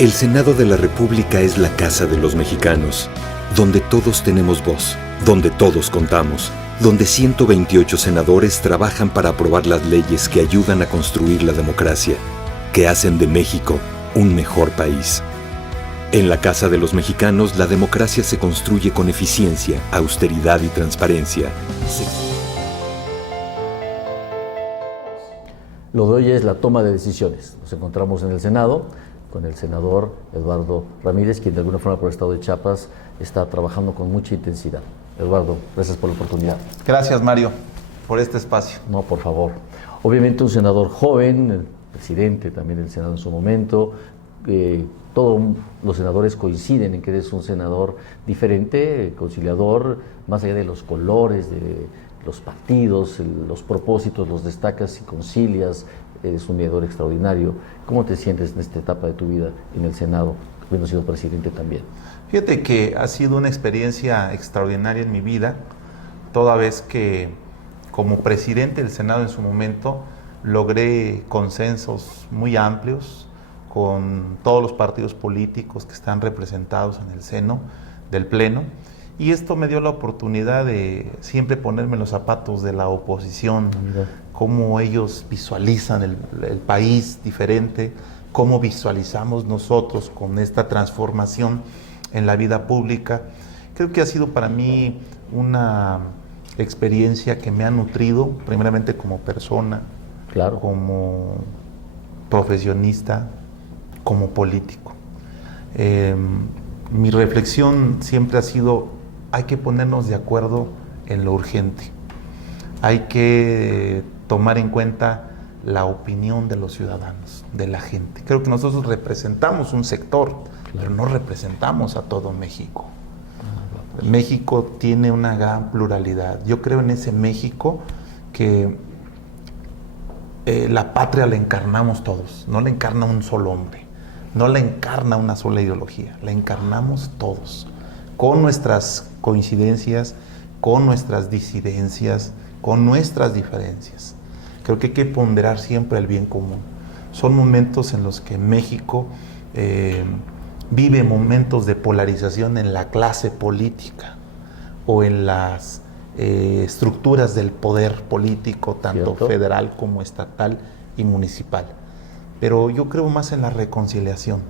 El Senado de la República es la casa de los mexicanos, donde todos tenemos voz, donde todos contamos, donde 128 senadores trabajan para aprobar las leyes que ayudan a construir la democracia, que hacen de México un mejor país. En la Casa de los Mexicanos, la democracia se construye con eficiencia, austeridad y transparencia. Lo de hoy es la toma de decisiones. Nos encontramos en el Senado con el senador Eduardo Ramírez, quien de alguna forma por el estado de Chiapas está trabajando con mucha intensidad. Eduardo, gracias por la oportunidad. Gracias, Mario, por este espacio. No, por favor. Obviamente un senador joven, el presidente también del Senado en su momento, todos los senadores coinciden en que eres un senador diferente, conciliador, más allá de los colores, de los partidos, los propósitos, los destacas y concilias, eres un mediador extraordinario. ¿Cómo te sientes en esta etapa de tu vida en el Senado, habiendo sido presidente también? Fíjate que ha sido una experiencia extraordinaria en mi vida, toda vez que como presidente del Senado en su momento logré consensos muy amplios con todos los partidos políticos que están representados en el seno del Pleno, y esto me dio la oportunidad de siempre ponerme en los zapatos de la oposición, cómo ellos visualizan el país diferente, cómo visualizamos nosotros con esta transformación en la vida pública. Creo que ha sido para mí una experiencia que me ha nutrido, primeramente como persona, claro, como profesionista, como político. Mi reflexión siempre ha sido: hay que ponernos de acuerdo en lo urgente. Hay que tomar en cuenta la opinión de los ciudadanos, de la gente. Creo que nosotros representamos un sector, pero no representamos a todo México. México tiene una gran pluralidad. Yo creo en ese México que la patria la encarnamos todos, no la encarna un solo hombre, no la encarna una sola ideología, la encarnamos todos, con nuestras coincidencias, con nuestras disidencias, con nuestras diferencias. Creo que hay que ponderar siempre el bien común. Son momentos en los que México vive momentos de polarización en la clase política o en las estructuras del poder político, tanto federal como estatal y municipal. Pero yo creo más en la reconciliación.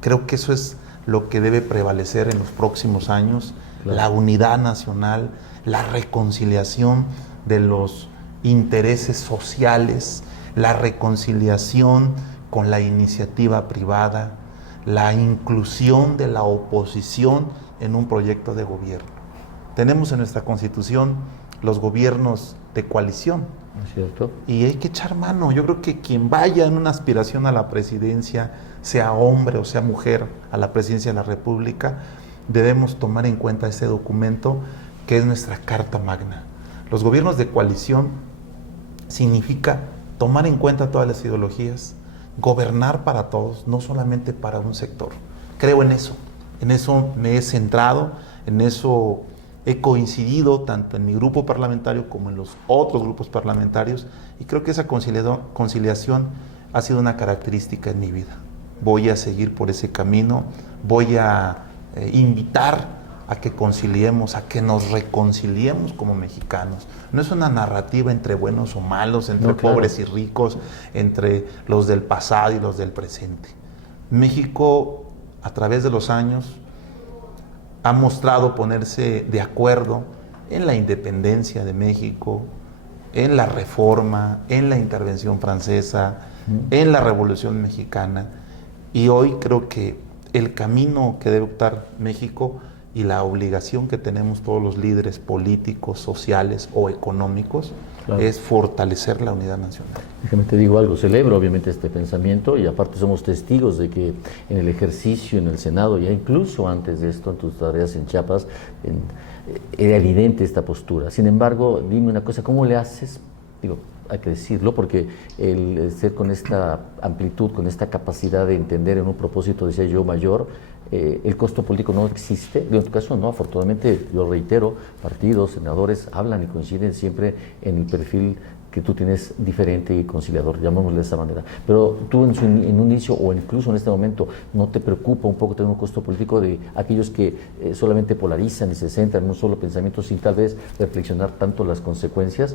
Creo que eso es lo que debe prevalecer en los próximos años, la unidad nacional, la reconciliación de los intereses sociales, la reconciliación con la iniciativa privada, la inclusión de la oposición en un proyecto de gobierno. Tenemos en nuestra Constitución los gobiernos de coalición. ¿Es cierto? Y hay que echar mano. Yo creo que quien vaya en una aspiración a la presidencia, sea hombre o sea mujer, a la presidencia de la República, debemos tomar en cuenta ese documento que es nuestra Carta Magna. Los gobiernos de coalición significa tomar en cuenta todas las ideologías, gobernar para todos, no solamente para un sector. Creo en eso me he centrado, en eso he coincidido tanto en mi grupo parlamentario como en los otros grupos parlamentarios, y creo que esa conciliación ha sido una característica en mi vida. Voy a seguir por ese camino, voy a invitar a que conciliemos, a que nos reconciliemos como mexicanos. No es una narrativa entre buenos o malos, entre pobres y ricos, entre los del pasado y los del presente. México, a través de los años, ha mostrado ponerse de acuerdo en la independencia de México, en la reforma, en la intervención francesa, en la Revolución Mexicana, y hoy creo que el camino que debe optar México y la obligación que tenemos todos los líderes políticos, sociales o económicos es fortalecer la unidad nacional. Déjame te digo algo, celebro obviamente este pensamiento, y aparte somos testigos de que en el ejercicio en el Senado, ya incluso antes de esto, en tus tareas en Chiapas, era evidente esta postura. Sin embargo, dime una cosa, ¿cómo le haces? Digo, hay que decirlo, porque el ser con esta amplitud, con esta capacidad de entender en un propósito, decía yo, mayor, el costo político no existe. En tu caso no, afortunadamente, yo reitero, partidos, senadores hablan y coinciden siempre en el perfil que tú tienes diferente y conciliador, llamémosle de esa manera. Pero tú en un inicio o incluso en este momento, ¿no te preocupa un poco tener un costo político de aquellos que solamente polarizan y se centran en un solo pensamiento sin tal vez reflexionar tanto las consecuencias?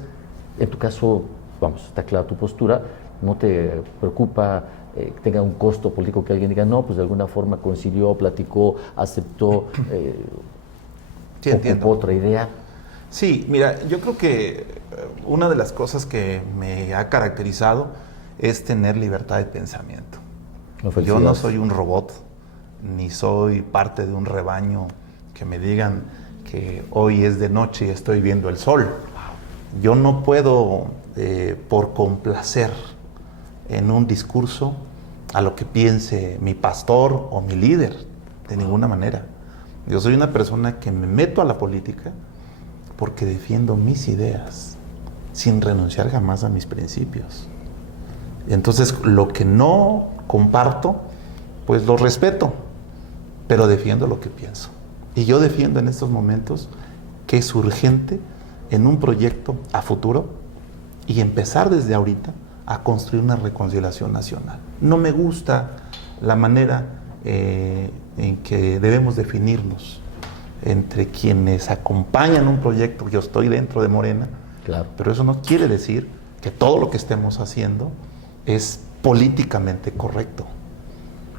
En tu caso, vamos, está clara tu postura, ¿no te preocupa tenga un costo político que alguien diga, no, pues de alguna forma concilió, platicó, aceptó, sí, ocupó otra idea? Sí, mira, yo creo que una de las cosas que me ha caracterizado es tener libertad de pensamiento. Yo no soy un robot, ni soy parte de un rebaño que me digan que hoy es de noche y estoy viendo el sol. Yo no puedo, por complacer en un discurso a lo que piense mi pastor o mi líder, de ninguna manera. Yo soy una persona que me meto a la política porque defiendo mis ideas, sin renunciar jamás a mis principios. Entonces, lo que no comparto, pues lo respeto, pero defiendo lo que pienso. Y yo defiendo en estos momentos que es urgente en un proyecto a futuro y empezar desde ahorita a construir una reconciliación nacional. No me gusta la manera en que debemos definirnos entre quienes acompañan un proyecto. Yo estoy dentro de Morena, claro, pero eso no quiere decir que todo lo que estemos haciendo es políticamente correcto.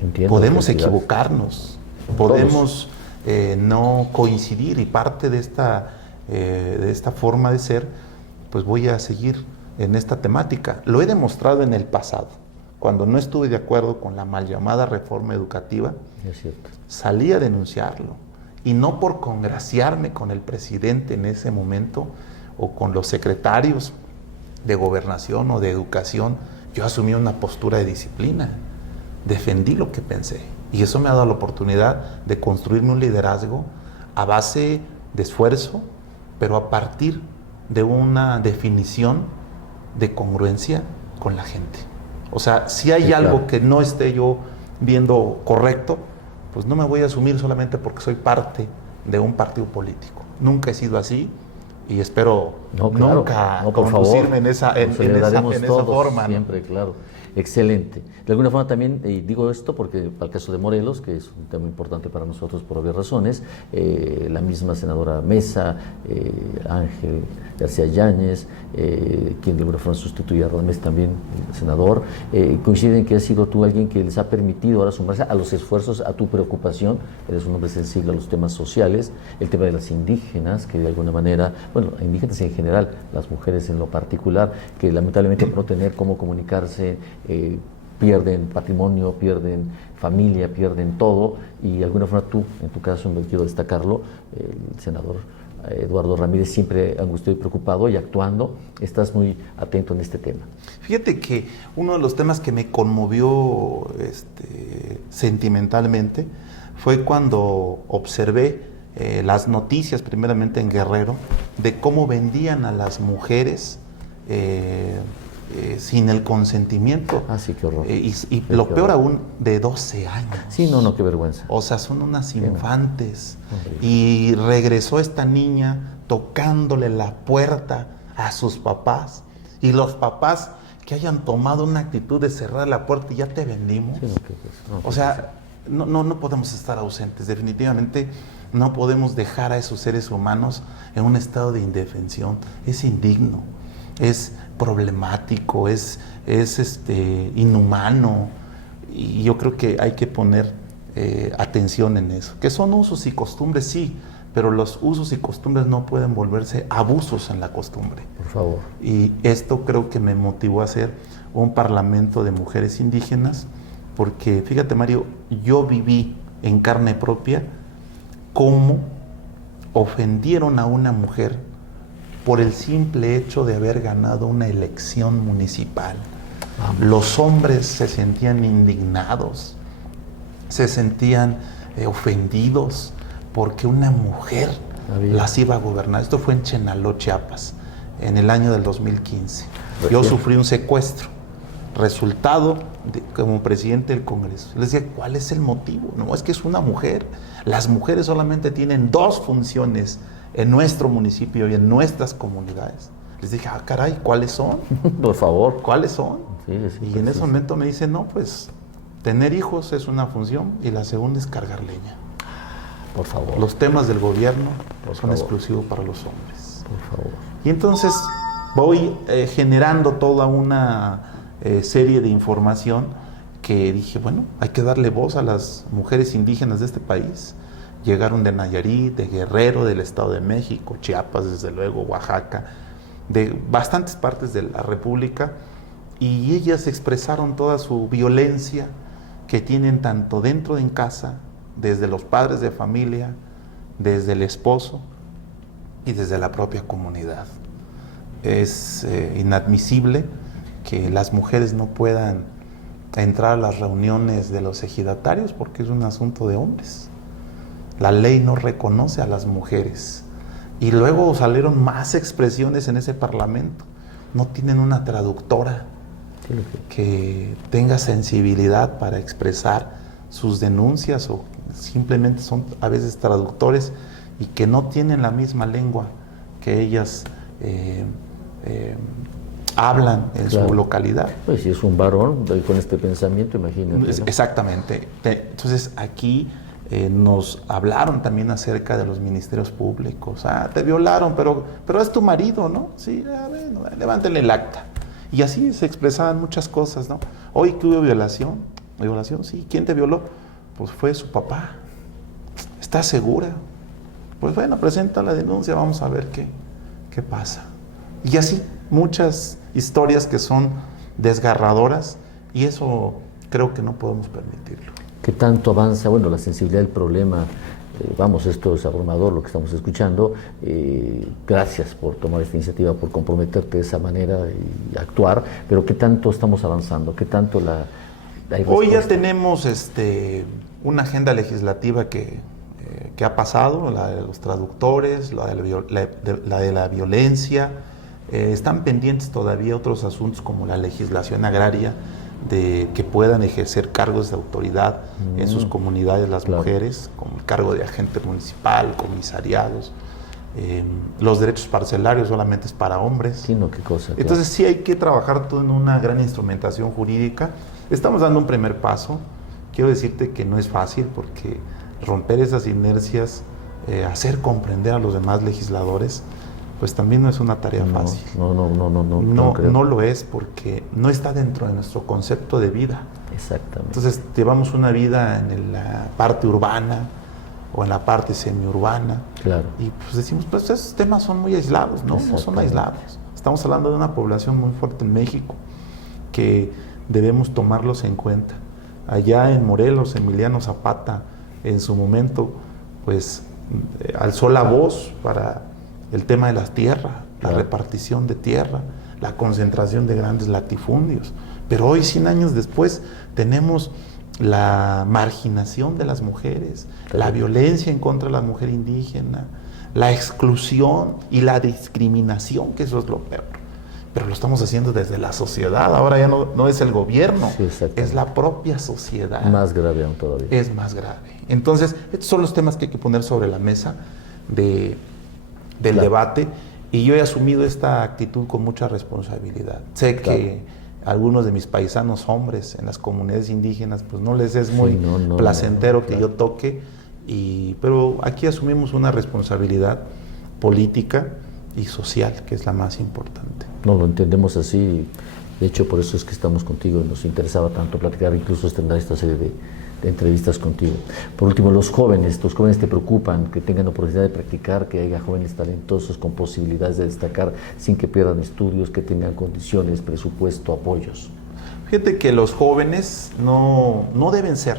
Entiendo, podemos equivocarnos, podemos no coincidir, y parte de esta forma de ser, pues voy a seguir en esta temática. Lo he demostrado en el pasado, cuando no estuve de acuerdo con la mal llamada reforma educativa, es cierto, salí a denunciarlo. Y no por congraciarme con el presidente en ese momento o con los secretarios de gobernación o de educación, yo asumí una postura de disciplina. Defendí lo que pensé. Y eso me ha dado la oportunidad de construirme un liderazgo a base de esfuerzo, pero a partir de una definición de congruencia con la gente. O sea, si hay algo que no esté yo viendo correcto, pues no me voy a asumir solamente porque soy parte de un partido político. Nunca he sido así y espero nunca conducirme en esa forma. Siempre, claro. Excelente. De alguna forma también, digo esto porque para el caso de Morelos, que es un tema importante para nosotros por obvias razones, la misma senadora Mesa, Ángel García Yáñez, quien de alguna forma sustituye a Radamés también, el senador, coinciden que has sido tú alguien que les ha permitido ahora sumarse a los esfuerzos, a tu preocupación. Eres un hombre sensible a los temas sociales, el tema de las indígenas, que de alguna manera, bueno, indígenas en general, las mujeres en lo particular, que lamentablemente por no tener cómo comunicarse, pierden patrimonio, pierden familia, pierden todo, y de alguna forma tú, en tu caso, me quiero destacarlo, el senador Eduardo Ramírez, siempre angustiado y preocupado y actuando, estás muy atento en este tema. Fíjate que uno de los temas que me conmovió sentimentalmente fue cuando observé las noticias, primeramente en Guerrero, de cómo vendían a las mujeres sin el consentimiento. Ah, sí, qué horror. Y lo peor aún, de 12 años. Sí, no, qué vergüenza. O sea, son unas infantes. Y regresó esta niña tocándole la puerta a sus papás. Y los papás que hayan tomado una actitud de cerrar la puerta y ya te vendimos. Sí, o sea, no podemos estar ausentes. Definitivamente no podemos dejar a esos seres humanos en un estado de indefensión. Es indigno, es problemático, es inhumano, y yo creo que hay que poner atención en eso. Que son usos y costumbres, sí, pero los usos y costumbres no pueden volverse abusos en la costumbre. Por favor. Y esto creo que me motivó a hacer un parlamento de mujeres indígenas, porque fíjate, Mario, yo viví en carne propia cómo ofendieron a una mujer por el simple hecho de haber ganado una elección municipal. Los hombres se sentían indignados, se sentían ofendidos porque una mujer las iba a gobernar. Esto fue en Chenaló, Chiapas, en el año del 2015. Yo sufrí un secuestro, resultado como presidente del Congreso. Les decía, ¿cuál es el motivo? No, es que es una mujer. Las mujeres solamente tienen 2 funciones en nuestro municipio y en nuestras comunidades. Les dije, caray, ¿cuáles son? Por favor. ¿Cuáles son? Sí, sí, Y en ese momento me dice, no, pues tener hijos es una función y la segunda es cargar leña. Por favor. Los temas del gobierno son favor. exclusivos para los hombres. Por favor. Y entonces voy generando toda una serie de información que dije, bueno, hay que darle voz a las mujeres indígenas de este país. Llegaron de Nayarit, de Guerrero, del Estado de México, Chiapas, desde luego, Oaxaca, de bastantes partes de la República, y ellas expresaron toda su violencia que tienen tanto dentro de en casa, desde los padres de familia, desde el esposo y desde la propia comunidad. Es inadmisible que las mujeres no puedan entrar a las reuniones de los ejidatarios porque es un asunto de hombres. La ley no reconoce a las mujeres. Y luego salieron más expresiones en ese parlamento. No tienen una traductora que tenga sensibilidad para expresar sus denuncias, o simplemente son a veces traductores y que no tienen la misma lengua que ellas hablan en su localidad. Pues si es un varón con este pensamiento, imagínate, ¿no? Exactamente. Entonces aquí nos hablaron también acerca de los ministerios públicos. Te violaron, pero es tu marido, ¿no? Sí, bueno, levántenle el acta. Y así se expresaban muchas cosas, ¿no? Hoy que hubo violación, sí. ¿Quién te violó? Pues fue su papá. ¿Estás segura? Pues bueno, presenta la denuncia, vamos a ver qué pasa. Y así, muchas historias que son desgarradoras, y eso creo que no podemos permitirlo. ¿Qué tanto avanza? Bueno, la sensibilidad del problema, esto es abrumador lo que estamos escuchando. Gracias por tomar esta iniciativa, por comprometerte de esa manera y actuar, pero ¿qué tanto estamos avanzando? ¿Qué tanto hay Hoy ya respuesta? tenemos una agenda legislativa que ha pasado, la de los traductores, la de la violencia. Están pendientes todavía otros asuntos como la legislación agraria, de que puedan ejercer cargos de autoridad en sus comunidades las mujeres, como el cargo de agente municipal, comisariados. Los derechos parcelarios solamente es para hombres. Sí, no, qué cosa. Entonces sí hay que trabajar todo en una gran instrumentación jurídica. Estamos dando un primer paso. Quiero decirte que no es fácil, porque romper esas inercias, hacer comprender a los demás legisladores, pues también no es una tarea fácil. No lo es, porque no está dentro de nuestro concepto de vida. Exactamente. Entonces llevamos una vida en la parte urbana o en la parte semiurbana. Claro. Y pues decimos, pues esos temas son muy aislados. No son aislados. Estamos hablando de una población muy fuerte en México que debemos tomarlos en cuenta. Allá en Morelos, Emiliano Zapata, en su momento, pues alzó la voz para el tema de las tierras, la repartición de tierra, la concentración de grandes latifundios. Pero hoy, 100 años después, tenemos la marginación de las mujeres, la violencia en contra de la mujer indígena, la exclusión y la discriminación, que eso es lo peor. Pero lo estamos haciendo desde la sociedad. Ahora ya no es el gobierno, es la propia sociedad. Más grave aún todavía. Es más grave. Entonces, estos son los temas que hay que poner sobre la mesa del debate, y yo he asumido esta actitud con mucha responsabilidad. Sé que algunos de mis paisanos hombres en las comunidades indígenas, pues no les es muy placentero que yo toque, pero aquí asumimos una responsabilidad política y social, que es la más importante. No, lo entendemos así. De hecho, por eso es que estamos contigo. Nos interesaba tanto platicar, incluso estrenar esta serie de entrevistas contigo. Por último, los jóvenes te preocupan, que tengan oportunidad de practicar, que haya jóvenes talentosos con posibilidades de destacar sin que pierdan estudios, que tengan condiciones, presupuesto, apoyos. Fíjate que los jóvenes no deben ser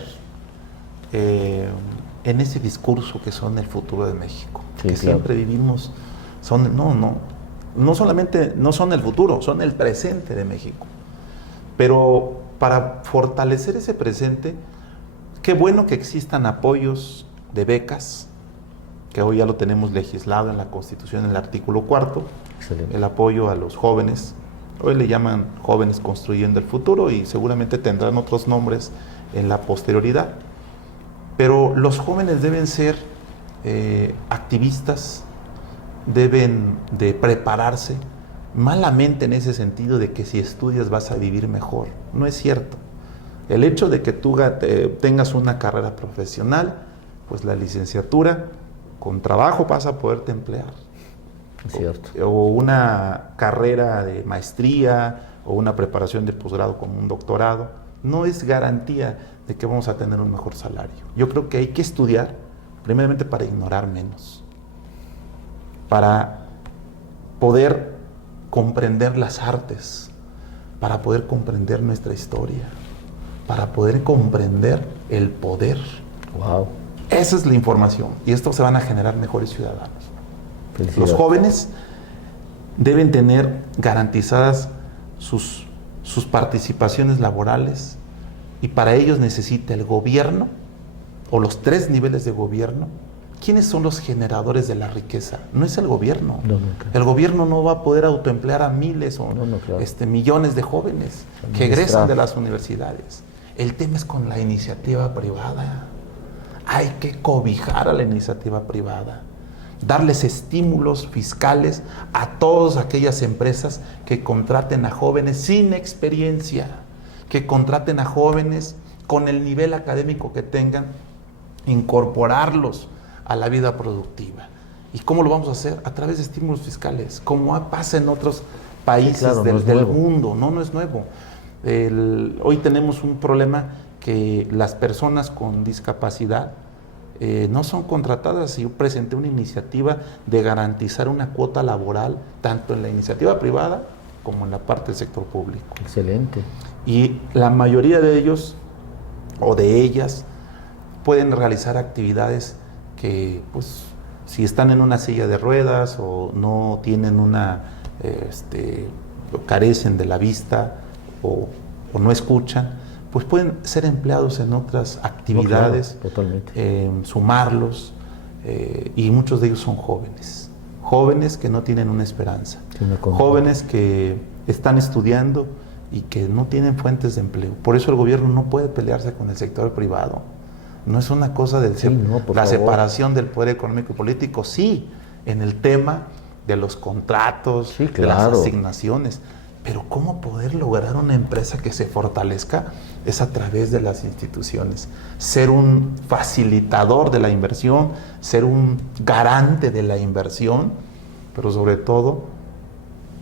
en ese discurso que son el futuro de México, que siempre vivimos, no solamente no son el futuro, son el presente de México. Pero para fortalecer ese presente, qué bueno que existan apoyos de becas, que hoy ya lo tenemos legislado en la Constitución, en el artículo 4, el apoyo a los jóvenes. Hoy le llaman Jóvenes Construyendo el Futuro, y seguramente tendrán otros nombres en la posterioridad. Pero los jóvenes deben ser activistas, deben de prepararse, malamente en ese sentido de que si estudias vas a vivir mejor. No es cierto. El hecho de que tú tengas una carrera profesional, pues la licenciatura, con trabajo vas a poderte emplear. Es cierto. O una carrera de maestría o una preparación de posgrado como un doctorado, no es garantía de que vamos a tener un mejor salario. Yo creo que hay que estudiar, primeramente para ignorar menos, para poder comprender las artes, para poder comprender nuestra historia, para poder comprender el poder. Wow. Esa es la información y esto se van a generar mejores ciudadanos. Felicidades. Los jóvenes deben tener garantizadas sus participaciones laborales y para ellos necesita el gobierno o los 3 niveles de gobierno. ¿Quiénes son los generadores de la riqueza? No es el gobierno. No, nunca. El gobierno no va a poder autoemplear a miles o claro. Millones de jóvenes que egresan de las universidades. El tema es con la iniciativa privada. Hay que cobijar a la iniciativa privada, darles estímulos fiscales a todas aquellas empresas que contraten a jóvenes sin experiencia, que contraten a jóvenes con el nivel académico que tengan, incorporarlos a la vida productiva. ¿Y cómo lo vamos a hacer? A través de estímulos fiscales, como pasa en otros países del mundo. No es nuevo. Hoy tenemos un problema que las personas con discapacidad no son contratadas. Yo presenté una iniciativa de garantizar una cuota laboral tanto en la iniciativa privada como en la parte del sector público. Excelente. Y la mayoría de ellos o de ellas pueden realizar actividades que, pues, si están en una silla de ruedas o no tienen carecen de la vista o no escuchan, pues pueden ser empleados en otras actividades, no, claro, totalmente. Sumarlos, y muchos de ellos son jóvenes que no tienen una esperanza, jóvenes que están estudiando y que no tienen fuentes de empleo. Por eso el gobierno no puede pelearse con el sector privado. No es una cosa de la separación del poder económico y político, sí, en el tema de los contratos, sí, claro, de las asignaciones. Pero ¿cómo poder lograr una empresa que se fortalezca? Es a través de las instituciones. Ser un facilitador de la inversión, ser un garante de la inversión, pero sobre todo,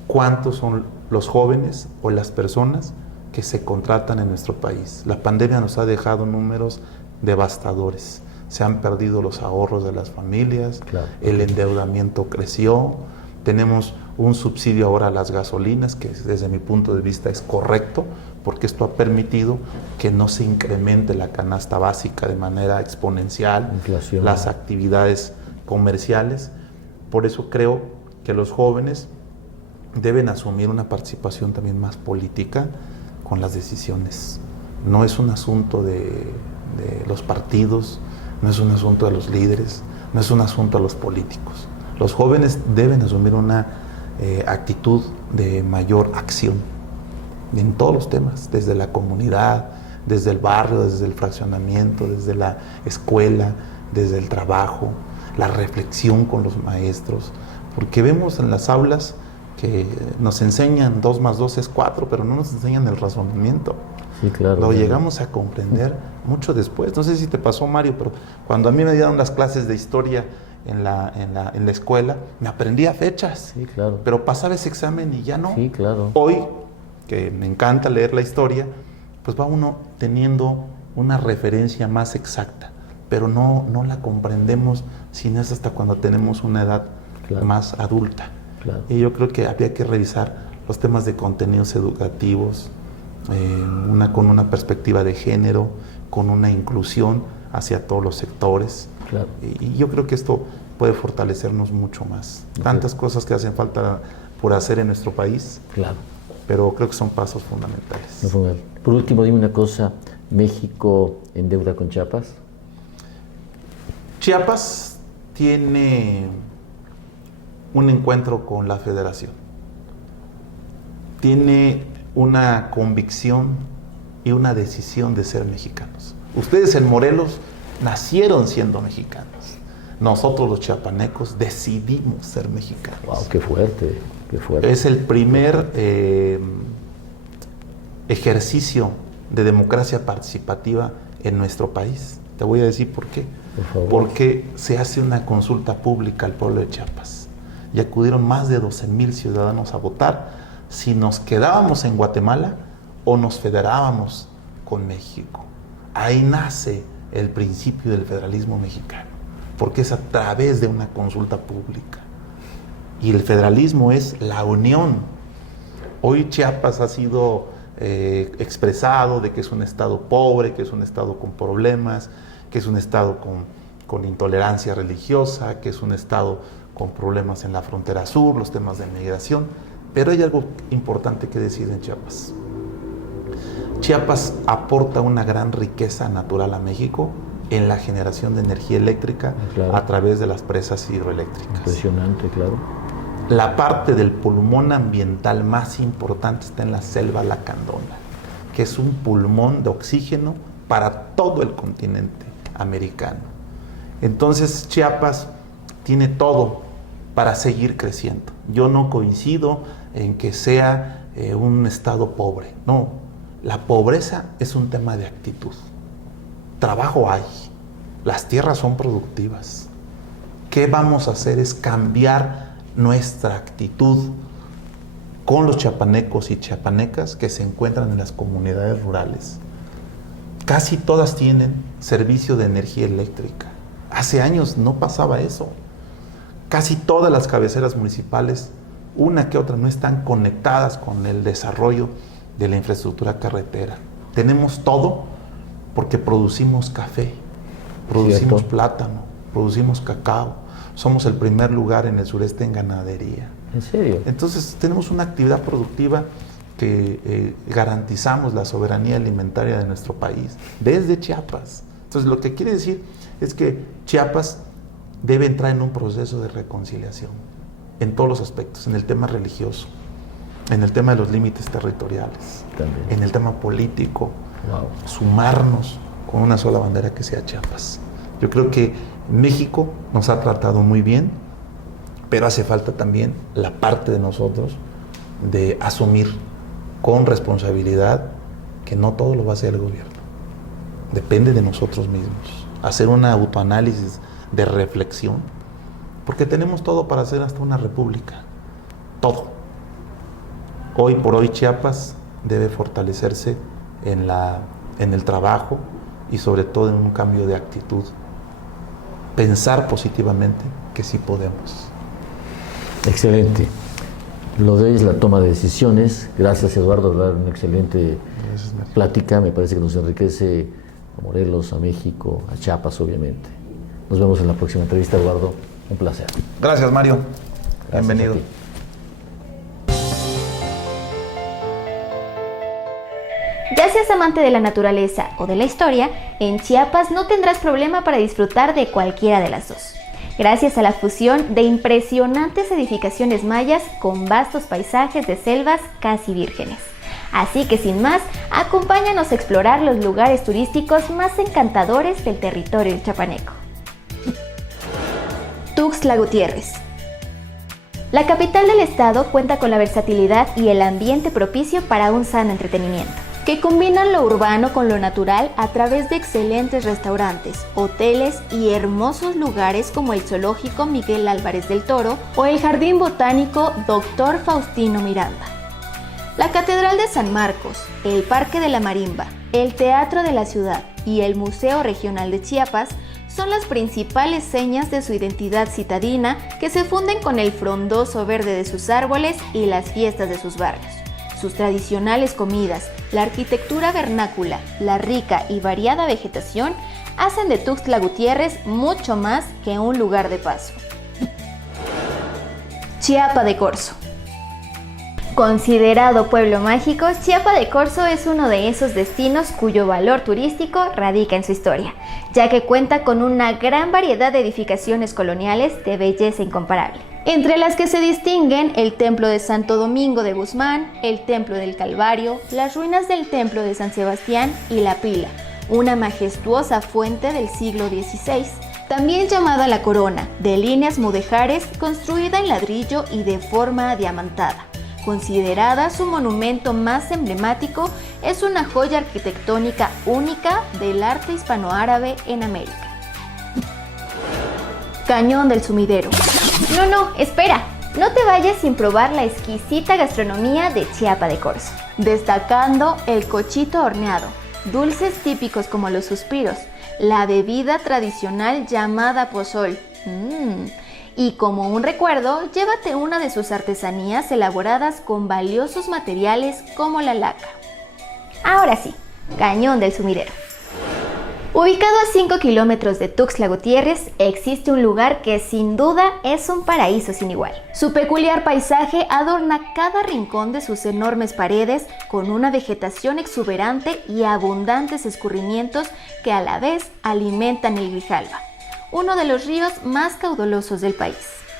¿cuántos son los jóvenes o las personas que se contratan en nuestro país? La pandemia nos ha dejado números devastadores. Se han perdido los ahorros de las familias, claro, el endeudamiento creció, tenemos un subsidio ahora a las gasolinas, que desde mi punto de vista es correcto, porque esto ha permitido que no se incremente la canasta básica de manera exponencial, inflación, las actividades comerciales. Por eso creo que los jóvenes deben asumir una participación también más política con las decisiones. No es un asunto de los partidos, no es un asunto de los líderes, no es un asunto de los políticos. Los jóvenes deben asumir una actitud de mayor acción en todos los temas, desde la comunidad, desde el barrio, desde el fraccionamiento, desde la escuela, desde el trabajo, la reflexión con los maestros, porque vemos en las aulas que nos enseñan 2 más 2 es 4, pero no nos enseñan el razonamiento. Sí, claro. Lo llegamos a comprender mucho después. No sé si te pasó, Mario, pero cuando a mí me dieron las clases de historia en la escuela, me aprendía fechas. Sí, claro. Pero pasaba ese examen y ya no. Sí, claro. Hoy, que me encanta leer la historia, pues va uno teniendo una referencia más exacta, pero no la comprendemos sino es hasta cuando tenemos una edad, claro, más adulta. Claro. Y yo creo que había que revisar los temas de contenidos educativos, con una perspectiva de género, con una inclusión hacia todos los sectores. Claro. Y yo creo que esto puede fortalecernos mucho más. Okay. Tantas cosas que hacen falta por hacer en nuestro país, claro, pero creo que son pasos fundamentales. Por último, dime una cosa, ¿México en deuda con Chiapas? Chiapas tiene un encuentro con la Federación. Tiene una convicción y una decisión de ser mexicanos. Ustedes en Morelos nacieron siendo mexicanos. Nosotros los chiapanecos decidimos ser mexicanos. ¡Wow, qué fuerte! Qué fuerte. Es el primer ejercicio de democracia participativa en nuestro país. Te voy a decir por qué. Por favor. Porque se hace una consulta pública al pueblo de Chiapas y acudieron más de 12,000 ciudadanos a votar si nos quedábamos en Guatemala o nos federábamos con México. Ahí nace el principio del federalismo mexicano, porque es a través de una consulta pública. Y el federalismo es la unión. Hoy Chiapas ha sido expresado de que es un estado pobre, que es un estado con problemas, que es un estado con intolerancia religiosa, que es un estado con problemas en la frontera sur, los temas de migración. Pero hay algo importante que decir en Chiapas. Chiapas aporta una gran riqueza natural a México en la generación de energía eléctrica, claro, a través de las presas hidroeléctricas. Impresionante, claro. La parte del pulmón ambiental más importante está en la selva lacandona, que es un pulmón de oxígeno para todo el continente americano. Entonces Chiapas tiene todo para seguir creciendo. Yo no coincido en que sea un estado pobre. No, la pobreza es un tema de actitud. Trabajo hay, las tierras son productivas. ¿Qué vamos a hacer? Es cambiar nuestra actitud con los chiapanecos y chiapanecas que se encuentran en las comunidades rurales. Casi todas tienen servicio de energía eléctrica. Hace años no pasaba eso. Casi todas las cabeceras municipales, una que otra, no están conectadas con el desarrollo de la infraestructura carretera. Tenemos todo porque producimos café, producimos plátano, producimos cacao. Somos el primer lugar en el sureste en ganadería. ¿En serio? Entonces tenemos una actividad productiva que garantizamos la soberanía alimentaria de nuestro país desde Chiapas. Entonces lo que quiere decir es que Chiapas debe entrar en un proceso de reconciliación en todos los aspectos, en el tema religioso, en el tema de los límites territoriales, también, en el tema político, wow, sumarnos con una sola bandera que sea Chiapas. Yo creo que México nos ha tratado muy bien, pero hace falta también la parte de nosotros de asumir con responsabilidad que no todo lo va a hacer el gobierno. Depende de nosotros mismos. Hacer un autoanálisis de reflexión, porque tenemos todo para hacer hasta una república. Todo. Hoy por hoy Chiapas debe fortalecerse en el trabajo y sobre todo en un cambio de actitud. Pensar positivamente que sí podemos. Excelente. Lo de hoy es la toma de decisiones. Gracias, Eduardo, por dar una excelente plática. Me parece que nos enriquece a Morelos, a México, a Chiapas, obviamente. Nos vemos en la próxima entrevista, Eduardo. Un placer. Gracias, Mario. Gracias. Bienvenido. Ya seas amante de la naturaleza o de la historia, en Chiapas no tendrás problema para disfrutar de cualquiera de las dos. Gracias a la fusión de impresionantes edificaciones mayas con vastos paisajes de selvas casi vírgenes. Así que sin más, acompáñanos a explorar los lugares turísticos más encantadores del territorio chiapaneco. Tuxtla Gutiérrez. La capital del estado cuenta con la versatilidad y el ambiente propicio para un sano entretenimiento, que combinan lo urbano con lo natural a través de excelentes restaurantes, hoteles y hermosos lugares como el Zoológico Miguel Álvarez del Toro o el Jardín Botánico Dr. Faustino Miranda. La Catedral de San Marcos, el Parque de la Marimba, el Teatro de la Ciudad y el Museo Regional de Chiapas son las principales señas de su identidad citadina que se funden con el frondoso verde de sus árboles y las fiestas de sus barrios. Sus tradicionales comidas, la arquitectura vernácula, la rica y variada vegetación hacen de Tuxtla Gutiérrez mucho más que un lugar de paso. Chiapa de Corzo. Considerado pueblo mágico, Chiapa de Corzo es uno de esos destinos cuyo valor turístico radica en su historia, ya que cuenta con una gran variedad de edificaciones coloniales de belleza incomparable, entre las que se distinguen el Templo de Santo Domingo de Guzmán, el Templo del Calvario, las ruinas del Templo de San Sebastián y la Pila, una majestuosa fuente del siglo XVI, también llamada La Corona, de líneas mudéjares, construida en ladrillo y de forma diamantada. Considerada su monumento más emblemático, es una joya arquitectónica única del arte hispanoárabe en América. Cañón del Sumidero. No, espera, no te vayas sin probar la exquisita gastronomía de Chiapa de Corzo, destacando el cochito horneado, dulces típicos como los suspiros, la bebida tradicional llamada pozol. Y como un recuerdo, llévate una de sus artesanías elaboradas con valiosos materiales como la laca. Ahora sí, Cañón del Sumidero. Ubicado a 5 kilómetros de Tuxtla Gutiérrez, existe un lugar que sin duda es un paraíso sin igual. Su peculiar paisaje adorna cada rincón de sus enormes paredes con una vegetación exuberante y abundantes escurrimientos que a la vez alimentan el Grijalva, uno de los ríos más caudalosos del país.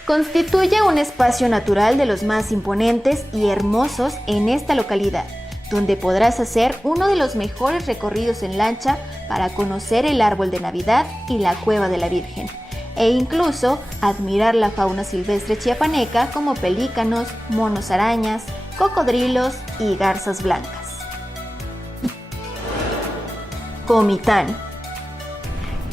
Constituye un espacio natural de los más imponentes y hermosos en esta localidad, donde podrás hacer uno de los mejores recorridos en lancha para conocer el árbol de Navidad y la cueva de la Virgen, e incluso admirar la fauna silvestre chiapaneca como pelícanos, monos arañas, cocodrilos y garzas blancas. Comitán.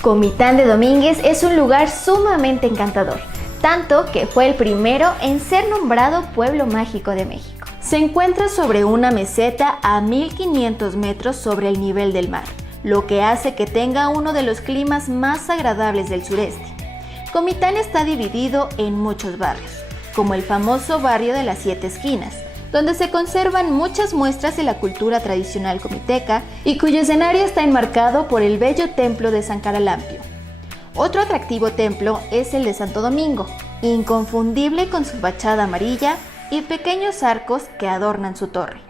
Comitán de Domínguez es un lugar sumamente encantador, tanto que fue el primero en ser nombrado Pueblo Mágico de México. Se encuentra sobre una meseta a 1500 metros sobre el nivel del mar, lo que hace que tenga uno de los climas más agradables del sureste. Comitán está dividido en muchos barrios, como el famoso barrio de las 7 esquinas, donde se conservan muchas muestras de la cultura tradicional comiteca y cuyo escenario está enmarcado por el bello templo de San Caralampio. Otro atractivo templo es el de Santo Domingo, inconfundible con su fachada amarilla y pequeños arcos que adornan su torre.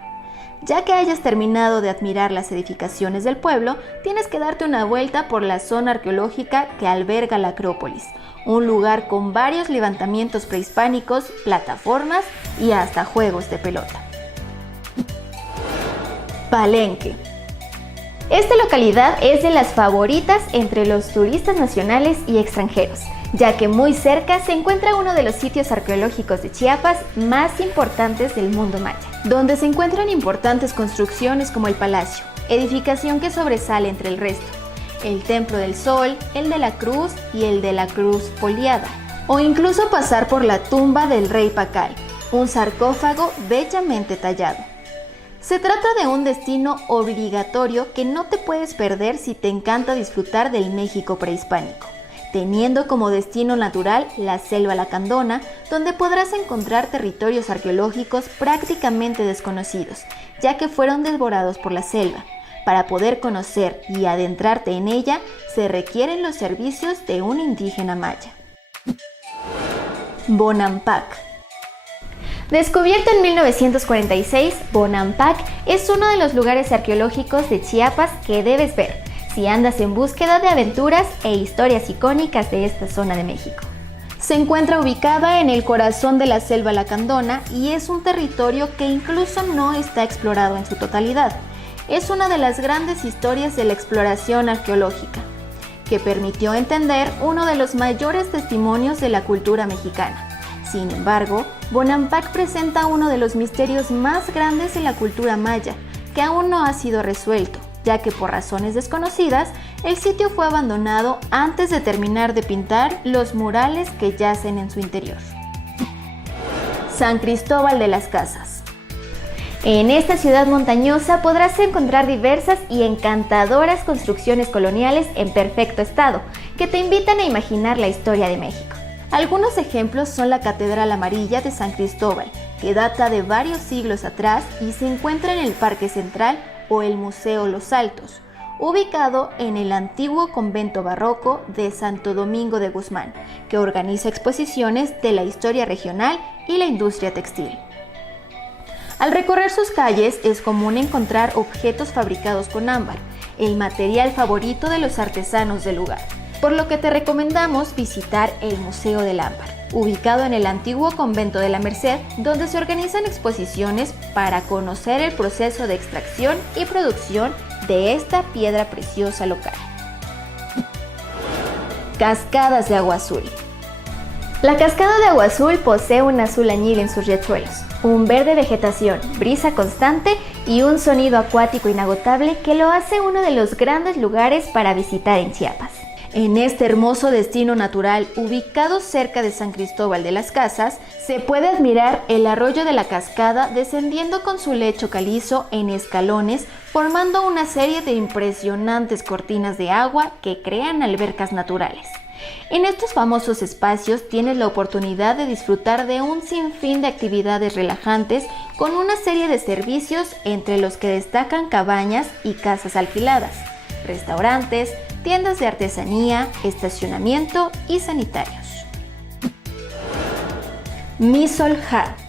Ya que hayas terminado de admirar las edificaciones del pueblo, tienes que darte una vuelta por la zona arqueológica que alberga la Acrópolis, un lugar con varios levantamientos prehispánicos, plataformas y hasta juegos de pelota. Palenque. Esta localidad es de las favoritas entre los turistas nacionales y extranjeros, ya que muy cerca se encuentra uno de los sitios arqueológicos de Chiapas más importantes del mundo maya, donde se encuentran importantes construcciones como el Palacio, edificación que sobresale entre el resto, el Templo del Sol, el de la Cruz y el de la Cruz Poliada, o incluso pasar por la tumba del Rey Pacal, un sarcófago bellamente tallado. Se trata de un destino obligatorio que no te puedes perder si te encanta disfrutar del México prehispánico, teniendo como destino natural la Selva Lacandona, donde podrás encontrar territorios arqueológicos prácticamente desconocidos, ya que fueron devorados por la selva. Para poder conocer y adentrarte en ella, se requieren los servicios de un indígena maya. Bonampak. Descubierto en 1946, Bonampak es uno de los lugares arqueológicos de Chiapas que debes ver si andas en búsqueda de aventuras e historias icónicas de esta zona de México. Se encuentra ubicada en el corazón de la Selva Lacandona y es un territorio que incluso no está explorado en su totalidad. Es una de las grandes historias de la exploración arqueológica, que permitió entender uno de los mayores testimonios de la cultura mexicana. Sin embargo, Bonampak presenta uno de los misterios más grandes de la cultura maya, que aún no ha sido resuelto, ya que por razones desconocidas, el sitio fue abandonado antes de terminar de pintar los murales que yacen en su interior. San Cristóbal de las Casas. En esta ciudad montañosa podrás encontrar diversas y encantadoras construcciones coloniales en perfecto estado, que te invitan a imaginar la historia de México. Algunos ejemplos son la Catedral Amarilla de San Cristóbal, que data de varios siglos atrás y se encuentra en el Parque Central, o el Museo Los Altos, ubicado en el antiguo convento barroco de Santo Domingo de Guzmán, que organiza exposiciones de la historia regional y la industria textil. Al recorrer sus calles es común encontrar objetos fabricados con ámbar, el material favorito de los artesanos del lugar, por lo que te recomendamos visitar el Museo del Ámbar, ubicado en el antiguo convento de la Merced, donde se organizan exposiciones para conocer el proceso de extracción y producción de esta piedra preciosa local. cascadas de agua azul. La cascada de agua azul posee un azul añil en sus riachuelos, un verde vegetación, brisa constante y un sonido acuático inagotable que lo hace uno de los grandes lugares para visitar en Chiapas. En este hermoso destino natural, ubicado cerca de San Cristóbal de las Casas, se puede admirar el arroyo de la cascada descendiendo con su lecho calizo en escalones, formando una serie de impresionantes cortinas de agua que crean albercas naturales. En estos famosos espacios tienes la oportunidad de disfrutar de un sinfín de actividades relajantes con una serie de servicios entre los que destacan cabañas y casas alquiladas, restaurantes, tiendas de artesanía, estacionamiento y sanitarios. Misol Hat.